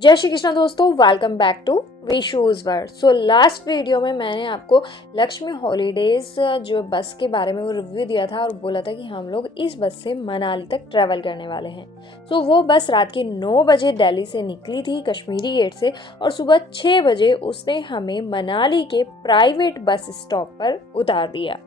जय श्री कृष्णा दोस्तों, welcome back to Vishu's world. So last video में मैंने आपको लक्ष्मी हॉलीडेज जो बस के बारे में वो रिव्यू दिया था और बोला था कि हम लोग इस बस से मनाली तक ट्रैवल करने वाले हैं। सो वो बस रात के 9 बजे दिल्ली से निकली थी कश्मीरी गेट से और सुबह 6 बजे उसने हमें मनाली के प्राइवेट बस स्टॉप पर उतार दिया।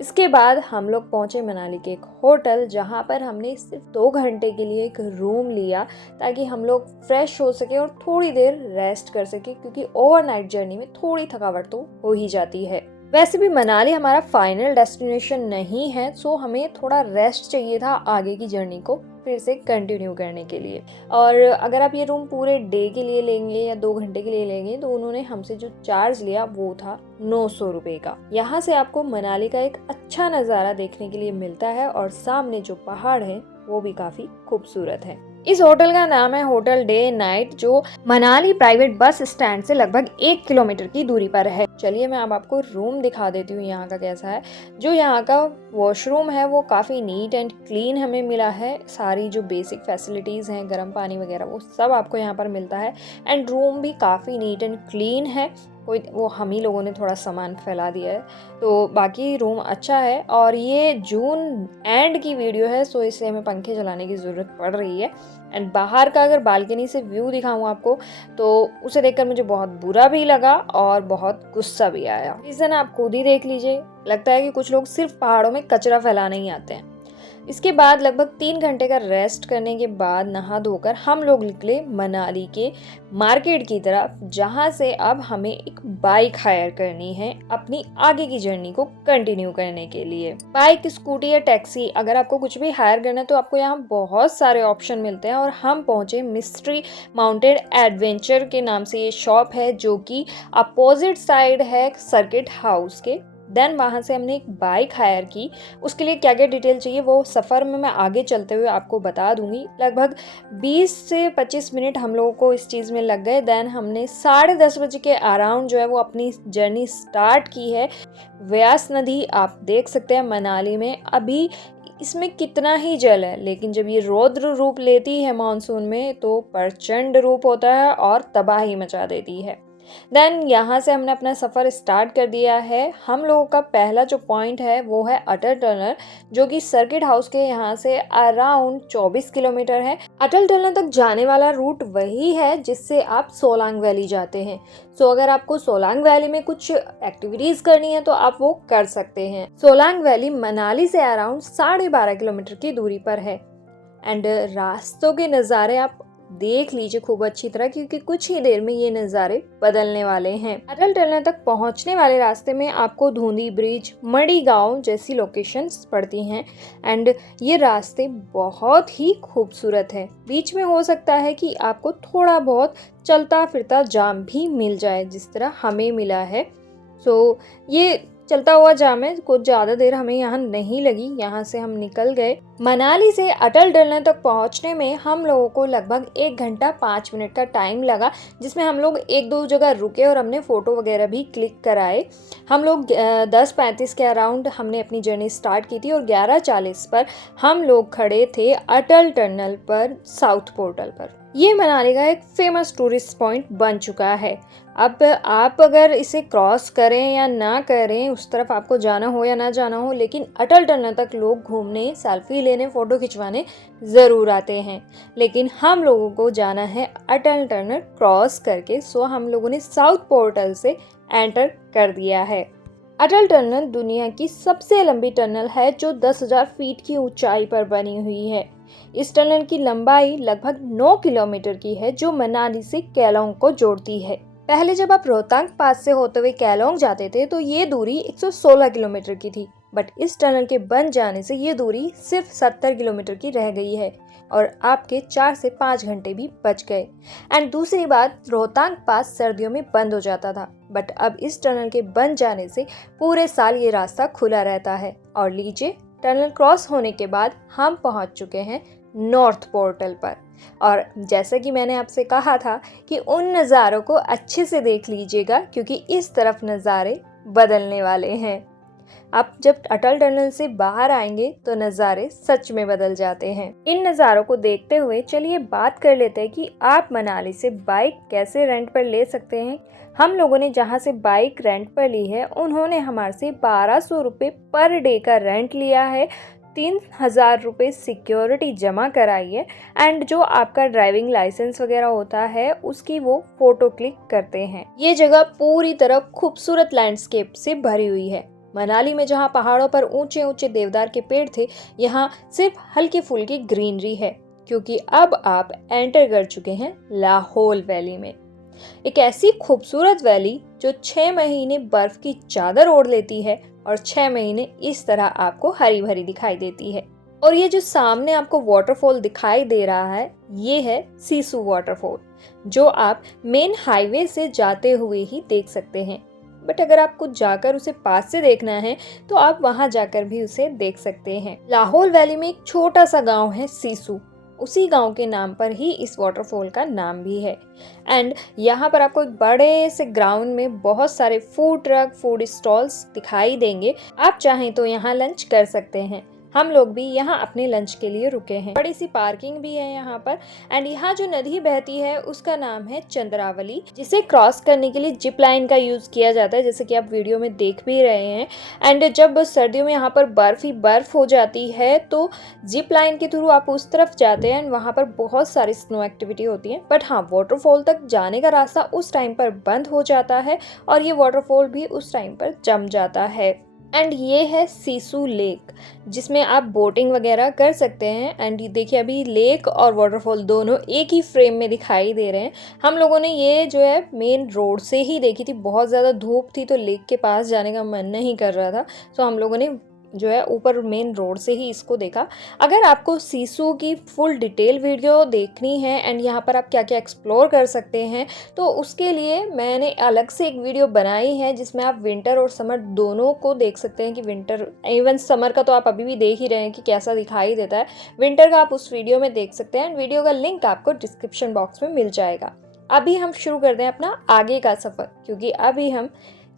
इसके बाद हम लोग पहुंचे मनाली के एक होटल, जहां पर हमने सिर्फ 2 घंटे के लिए एक रूम लिया ताकि हम लोग फ्रेश हो सके और थोड़ी देर रेस्ट कर सके, क्योंकि ओवरनाइट जर्नी में थोड़ी थकावट तो हो ही जाती है। वैसे भी मनाली हमारा फाइनल डेस्टिनेशन नहीं है, सो हमें थोड़ा रेस्ट चाहिए था आगे की जर्नी को फिर से कंटिन्यू करने के लिए। और अगर आप ये रूम पूरे डे के लिए लेंगे या 2 घंटे के लिए लेंगे तो उन्होंने हमसे जो चार्ज लिया वो था 900 रुपये का। यहाँ से आपको मनाली का एक अच्छा नज़ारा देखने के लिए मिलता है और सामने जो पहाड़ है वो भी काफी खूबसूरत है। इस होटल का नाम है होटल डे नाइट, जो मनाली प्राइवेट बस स्टैंड से लगभग 1 किलोमीटर की दूरी पर है। चलिए मैं अब आपको रूम दिखा देती हूँ यहाँ का कैसा है। जो यहाँ का वॉशरूम है वो काफ़ी नीट एंड क्लीन हमें मिला है। सारी जो बेसिक फैसिलिटीज़ हैं, गर्म पानी वगैरह, वो सब आपको यहाँ पर मिलता है। एंड रूम भी काफ़ी नीट एंड क्लीन है। कोई वो हम ही लोगों ने थोड़ा सामान फैला दिया है, तो बाकी रूम अच्छा है। और ये जून एंड की वीडियो है, सो इसलिए हमें पंखे चलाने की ज़रूरत पड़ रही है। एंड बाहर का अगर बालकनी से व्यू दिखाऊं आपको तो उसे देखकर मुझे बहुत बुरा भी लगा और बहुत गुस्सा भी आया। रीज़न आप खुद ही देख लीजिए। लगता है कि कुछ लोग सिर्फ पहाड़ों में कचरा फैलाने ही आते हैं। इसके बाद लगभग 3 घंटे का रेस्ट करने के बाद नहा धोकर हम लोग निकले मनाली के मार्केट की तरफ, जहां से अब हमें एक बाइक हायर करनी है अपनी आगे की जर्नी को कंटिन्यू करने के लिए। बाइक, स्कूटी या टैक्सी, अगर आपको कुछ भी हायर करना है तो आपको यहाँ बहुत सारे ऑप्शन मिलते हैं। और हम पहुंचे मिस्ट्री माउंटेड एडवेंचर के नाम से ये शॉप है, जो कि अपोजिट साइड है सर्किट हाउस के। देन वहाँ से हमने एक बाइक हायर की। उसके लिए क्या क्या डिटेल चाहिए वो सफ़र में मैं आगे चलते हुए आपको बता दूंगी। लगभग 20 से 25 मिनट हम लोगों को इस चीज़ में लग गए। देन हमने 10:30 बजे के अराउंड जो है वो अपनी जर्नी स्टार्ट की है। व्यास नदी आप देख सकते हैं मनाली में। अभी इसमें कितना ही जल है, लेकिन जब ये रौद्र रूप लेती है मानसून में तो प्रचंड रूप होता है और तबाही मचा देती है। देन यहाँ से हमने अपना सफ़र स्टार्ट कर दिया है। हम लोगों का पहला जो पॉइंट है वो है अटल टनल, जो कि सर्किट हाउस के यहाँ से अराउंड 24 किलोमीटर है। अटल टनल तक जाने वाला रूट वही है जिससे आप सोलांग वैली जाते हैं। सो अगर आपको सोलांग वैली में कुछ एक्टिविटीज करनी है तो आप वो कर सकते हैं। सोलांग वैली मनाली से अराउंड 12.5 किलोमीटर की दूरी पर है। एंड रास्तों के नज़ारे आप देख लीजिए खूब अच्छी तरह, क्योंकि कुछ ही देर में ये नज़ारे बदलने वाले हैं। अटल टनल तक पहुंचने वाले रास्ते में आपको धुंधी ब्रिज, मड़ी गांव जैसी लोकेशंस पड़ती हैं। एंड ये रास्ते बहुत ही खूबसूरत है। बीच में हो सकता है कि आपको थोड़ा बहुत चलता फिरता जाम भी मिल जाए, जिस तरह हमें मिला है। सो ये चलता हुआ जाम है, कुछ ज़्यादा देर हमें यहाँ नहीं लगी। यहाँ से हम निकल गए। मनाली से अटल टनल तक पहुँचने में हम लोगों को लगभग 1 घंटा 5 मिनट का टाइम लगा, जिसमें हम लोग 1-2 जगह रुके और हमने फ़ोटो वगैरह भी क्लिक कराए। हम लोग 10:35 के अराउंड हमने अपनी जर्नी स्टार्ट की थी और 11:40 पर हम लोग खड़े थे अटल टनल पर, साउथ पोर्टल पर। ये मनाली का एक फेमस टूरिस्ट पॉइंट बन चुका है। अब आप अगर इसे क्रॉस करें या ना करें, उस तरफ आपको जाना हो या ना जाना हो, लेकिन अटल टनल तक लोग घूमने, सेल्फी लेने, फ़ोटो खिंचवाने ज़रूर आते हैं। लेकिन हम लोगों को जाना है अटल टनल क्रॉस करके। सो हम लोगों ने साउथ पोर्टल से एंटर कर दिया है। अटल टनल दुनिया की सबसे लंबी टनल है, जो 10,000 फीट की ऊंचाई पर बनी हुई है। इस टनल की लंबाई लगभग 9 किलोमीटर की है, जो मनाली से केलोंग को जोड़ती है। पहले जब आप रोहतांग पास से होते हुए केलोंग जाते थे तो ये दूरी 116 किलोमीटर की थी, बट इस टनल के बन जाने से ये दूरी सिर्फ 70 किलोमीटर की रह गई है और आपके 4 से 5 घंटे भी बच गए। एंड दूसरी बात, रोहतांग पास सर्दियों में बंद हो जाता था, बट अब इस टनल के बन जाने से पूरे साल ये रास्ता खुला रहता है। और लीजिए, टनल क्रॉस होने के बाद हम पहुंच चुके हैं नॉर्थ पोर्टल पर। और जैसा कि मैंने आपसे कहा था कि उन नज़ारों को अच्छे से देख लीजिएगा, क्योंकि इस तरफ नज़ारे बदलने वाले हैं। आप जब अटल टनल से बाहर आएंगे तो नज़ारे सच में बदल जाते हैं। इन नज़ारों को देखते हुए चलिए बात कर लेते हैं कि आप मनाली से बाइक कैसे रेंट पर ले सकते हैं। हम लोगों ने जहां से बाइक रेंट पर ली है उन्होंने हमारे से 1200 रुपये पर डे का रेंट लिया है, 3000 रुपये सिक्योरिटी जमा कराई है एंड जो आपका ड्राइविंग लाइसेंस वगैरह होता है उसकी वो फ़ोटो क्लिक करते हैं। ये जगह पूरी तरह खूबसूरत लैंडस्केप से भरी हुई है। मनाली में जहाँ पहाड़ों पर ऊंचे ऊंचे देवदार के पेड़ थे, यहाँ सिर्फ हल्की फुल्की ग्रीनरी है, क्योंकि अब आप एंटर कर चुके हैं लाहौल वैली में। एक ऐसी खूबसूरत वैली जो 6 महीने बर्फ की चादर ओढ़ लेती है और 6 महीने इस तरह आपको हरी भरी दिखाई देती है। और ये जो सामने आपको वाटरफॉल दिखाई दे रहा है, ये है सीसू वाटरफॉल, जो आप मेन हाईवे से जाते हुए ही देख सकते हैं। बट अगर आपको जाकर उसे पास से देखना है तो आप वहां जाकर भी उसे देख सकते हैं। लाहौल वैली में एक छोटा सा गांव है सीसू, उसी गांव के नाम पर ही इस वाटरफॉल का नाम भी है। एंड यहाँ पर आपको एक बड़े से ग्राउंड में बहुत सारे फूड ट्रक, फूड स्टॉल्स दिखाई देंगे। आप चाहें तो यहाँ लंच कर सकते हैं। हम लोग भी यहाँ अपने लंच के लिए रुके हैं। बड़ी सी पार्किंग भी है यहाँ पर। एंड यहाँ जो नदी बहती है उसका नाम है चंद्रावली, जिसे क्रॉस करने के लिए जिप लाइन का यूज किया जाता है, जैसे कि आप वीडियो में देख भी रहे हैं। एंड जब सर्दियों में यहाँ पर बर्फ ही बर्फ हो जाती है तो जिप लाइन के थ्रू आप उस तरफ जाते हैं। वहाँ पर बहुत सारी स्नो एक्टिविटी होती है। बट हाँ, वाटरफॉल तक जाने का रास्ता उस टाइम पर बंद हो जाता है और ये वाटरफॉल भी उस टाइम पर जम जाता है। एंड ये है सीसू लेक, जिसमें आप बोटिंग वगैरह कर सकते हैं। एंड देखिए अभी लेक और वाटरफॉल दोनों एक ही फ्रेम में दिखाई दे रहे हैं। हम लोगों ने ये जो है मेन रोड से ही देखी थी। बहुत ज़्यादा धूप थी तो लेक के पास जाने का मन नहीं कर रहा था, तो हम लोगों ने जो है ऊपर मेन रोड से ही इसको देखा। अगर आपको सीसू की फुल डिटेल वीडियो देखनी है एंड यहाँ पर आप क्या क्या एक्सप्लोर कर सकते हैं, तो उसके लिए मैंने अलग से एक वीडियो बनाई है जिसमें आप विंटर और समर दोनों को देख सकते हैं कि विंटर, इवन समर का तो आप अभी भी देख ही रहे हैं कि कैसा दिखाई देता है। विंटर का आप उस वीडियो में देख सकते हैं। वीडियो का लिंक आपको डिस्क्रिप्शन बॉक्स में मिल जाएगा। अभी हम शुरू करते हैं अपना आगे का सफ़र, क्योंकि अभी हम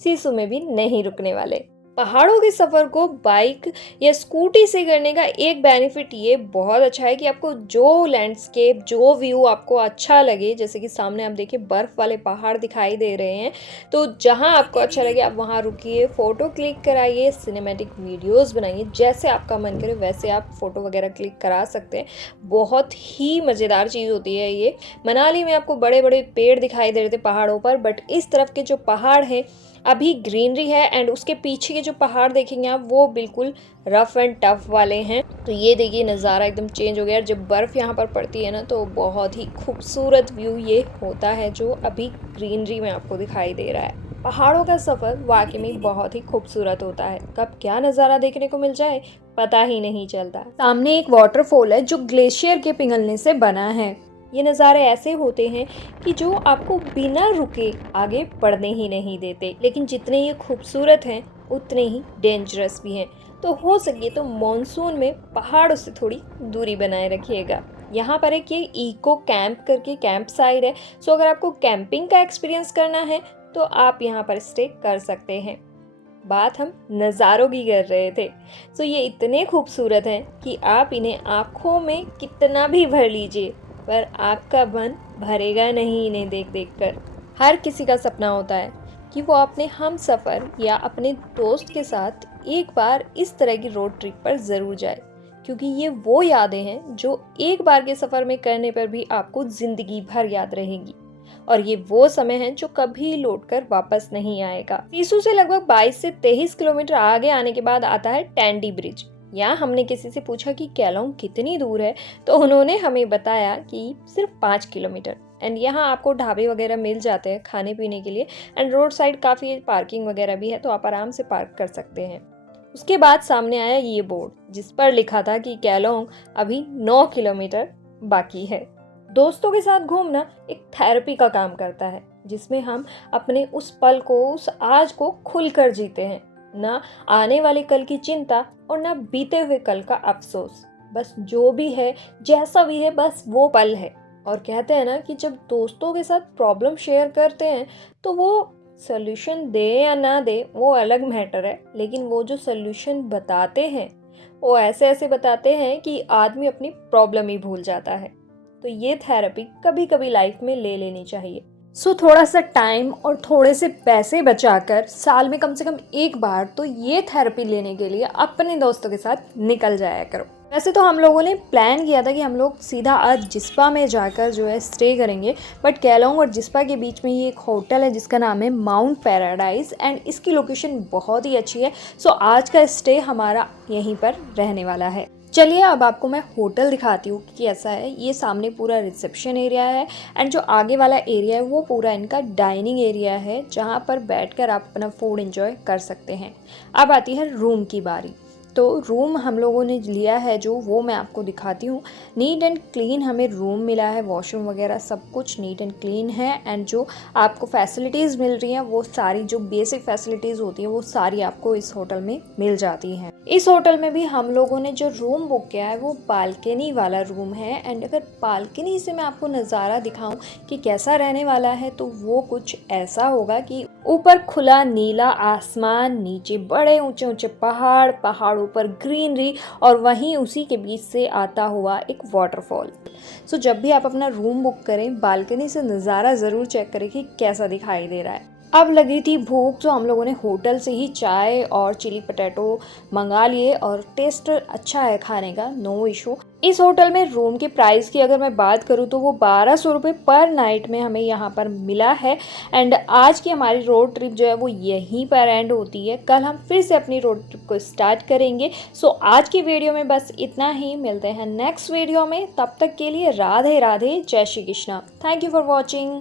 सीसू में भी नहीं रुकने वाले। पहाड़ों के सफ़र को बाइक या स्कूटी से करने का एक बेनिफिट ये बहुत अच्छा है कि आपको जो लैंडस्केप, जो व्यू आपको अच्छा लगे, जैसे कि सामने आप देखिए बर्फ़ वाले पहाड़ दिखाई दे रहे हैं, तो जहां आपको अच्छा लगे आप वहां रुकिए, फ़ोटो क्लिक कराइए, सिनेमैटिक वीडियोस बनाइए। जैसे आपका मन करे वैसे आप फ़ोटो वगैरह क्लिक करा सकते हैं। बहुत ही मज़ेदार चीज़ होती है ये। मनाली में आपको बड़े बड़े पेड़ दिखाई दे रहे थे पहाड़ों पर, बट इस तरफ के जो पहाड़ हैं अभी ग्रीनरी है एंड उसके पीछे के जो पहाड़ देखेंगे आप वो बिल्कुल रफ एंड टफ वाले हैं। तो ये देखिए नज़ारा एकदम चेंज हो गया। जब बर्फ़ यहाँ पर पड़ती है ना तो बहुत ही खूबसूरत व्यू ये होता है जो अभी ग्रीनरी में आपको दिखाई दे रहा है। पहाड़ों का सफ़र वाकई में बहुत ही खूबसूरत होता है। कब क्या नज़ारा देखने को मिल जाए पता ही नहीं चलता। सामने एक वाटरफॉल है जो ग्लेशियर के पिघलने से बना है। ये नज़ारे ऐसे होते हैं कि जो आपको बिना रुके आगे बढ़ने ही नहीं देते, लेकिन जितने ये खूबसूरत हैं उतने ही डेंजरस भी हैं। तो हो सके तो मॉनसून में पहाड़ों से थोड़ी दूरी बनाए रखिएगा। यहाँ पर एक ये इको कैंप करके कैंप साइट है, सो अगर आपको कैंपिंग का एक्सपीरियंस करना है तो आप यहाँ पर स्टे कर सकते हैं। बात हम नज़ारों की कर रहे थे, सो ये इतने खूबसूरत हैं कि आप इन्हें आँखों में कितना भी भर लीजिए पर आपका मन भरेगा नहीं इन्हें देख देख कर। हर किसी का सपना होता है कि वो अपने हम सफ़र या अपने दोस्त के साथ एक बार इस तरह की रोड ट्रिप पर ज़रूर जाए, क्योंकि ये वो यादें हैं जो एक बार के सफ़र में करने पर भी आपको ज़िंदगी भर याद रहेंगी। और ये वो समय है जो कभी लौट कर वापस नहीं आएगा। सीसू से लगभग 22 से 23 किलोमीटर आगे आने के बाद आता है टैंडी ब्रिज। यहाँ हमने किसी से पूछा कि केलोंग कितनी दूर है, तो उन्होंने हमें बताया कि सिर्फ 5 किलोमीटर। एंड यहाँ आपको ढाबे वगैरह मिल जाते हैं खाने पीने के लिए एंड रोड साइड काफ़ी पार्किंग वगैरह भी है, तो आप आराम से पार्क कर सकते हैं। उसके बाद सामने आया ये बोर्ड जिस पर लिखा था कि केलोंग अभी 9 किलोमीटर बाकी है। दोस्तों के साथ घूमना एक थेरेपी का काम करता है, जिसमें हम अपने उस पल को, उस आज को खुलकर जीते हैं। ना आने वाले कल की चिंता और ना बीते हुए कल का अफसोस। बस जो भी है, जैसा भी है, बस वो पल है। और कहते हैं ना कि जब दोस्तों के साथ प्रॉब्लम शेयर करते हैं तो वो सोल्यूशन दे या ना दे वो अलग मैटर है, लेकिन वो जो सोल्यूशन बताते हैं वो ऐसे ऐसे बताते हैं कि आदमी अपनी प्रॉब्लम ही भूल जाता है। तो ये थेरेपी कभी कभी लाइफ में ले लेनी चाहिए। सो थोड़ा सा टाइम और थोड़े से पैसे बचाकर साल में कम से कम एक बार तो ये थेरेपी लेने के लिए अपने दोस्तों के साथ निकल जाया करो। वैसे तो हम लोगों ने प्लान किया था कि हम लोग सीधा आज जिस्पा में जाकर जो है स्टे करेंगे, बट केलोंग और जिस्पा के बीच में ये एक होटल है जिसका नाम है माउंट पैराडाइज एंड इसकी लोकेशन बहुत ही अच्छी है। सो आज का स्टे हमारा यहीं पर रहने वाला है। चलिए अब आपको मैं होटल दिखाती हूँ कि कैसा है। ये सामने पूरा रिसेप्शन एरिया है एंड जो आगे वाला एरिया है वो पूरा इनका डाइनिंग एरिया है जहाँ पर बैठकर आप अपना फूड एंजॉय कर सकते हैं। अब आती है रूम की बारी। तो रूम हम लोगों ने लिया है जो वो मैं आपको दिखाती हूँ। नीट एंड क्लीन हमें रूम मिला है, वॉशरूम वगैरह सब कुछ नीट एंड क्लीन है एंड जो आपको फैसिलिटीज़ मिल रही हैं वो सारी जो बेसिक फैसिलिटीज़ होती हैं वो सारी आपको इस होटल में मिल जाती हैं। इस होटल में भी हम लोगों ने जो रूम बुक किया है वो बालकनी वाला रूम है एंड अगर बालकनी से मैं आपको नज़ारा दिखाऊं कि कैसा रहने वाला है तो वो कुछ ऐसा होगा कि ऊपर खुला नीला आसमान, नीचे बड़े ऊंचे ऊंचे पहाड़ों पर ग्रीनरी और वहीं उसी के बीच से आता हुआ एक वाटरफॉल। सो जब भी आप अपना रूम बुक करें बालकनी से नज़ारा ज़रूर चेक करें कि कैसा दिखाई दे रहा है। अब लगी थी भूख तो हम लोगों ने होटल से ही चाय और चिली पटेटो मंगा लिए और टेस्ट अच्छा है खाने का, नो इशू। इस होटल में रूम के प्राइस की अगर मैं बात करूँ तो वो 1200 रुपये पर नाइट में हमें यहाँ पर मिला है एंड आज की हमारी रोड ट्रिप जो है वो यहीं पर एंड होती है। कल हम फिर से अपनी रोड ट्रिप को स्टार्ट करेंगे। सो आज की वीडियो में बस इतना ही, मिलते हैं नेक्स्ट वीडियो में। तब तक के लिए राधे राधे, जय Shri Krishna. Thank you for watching.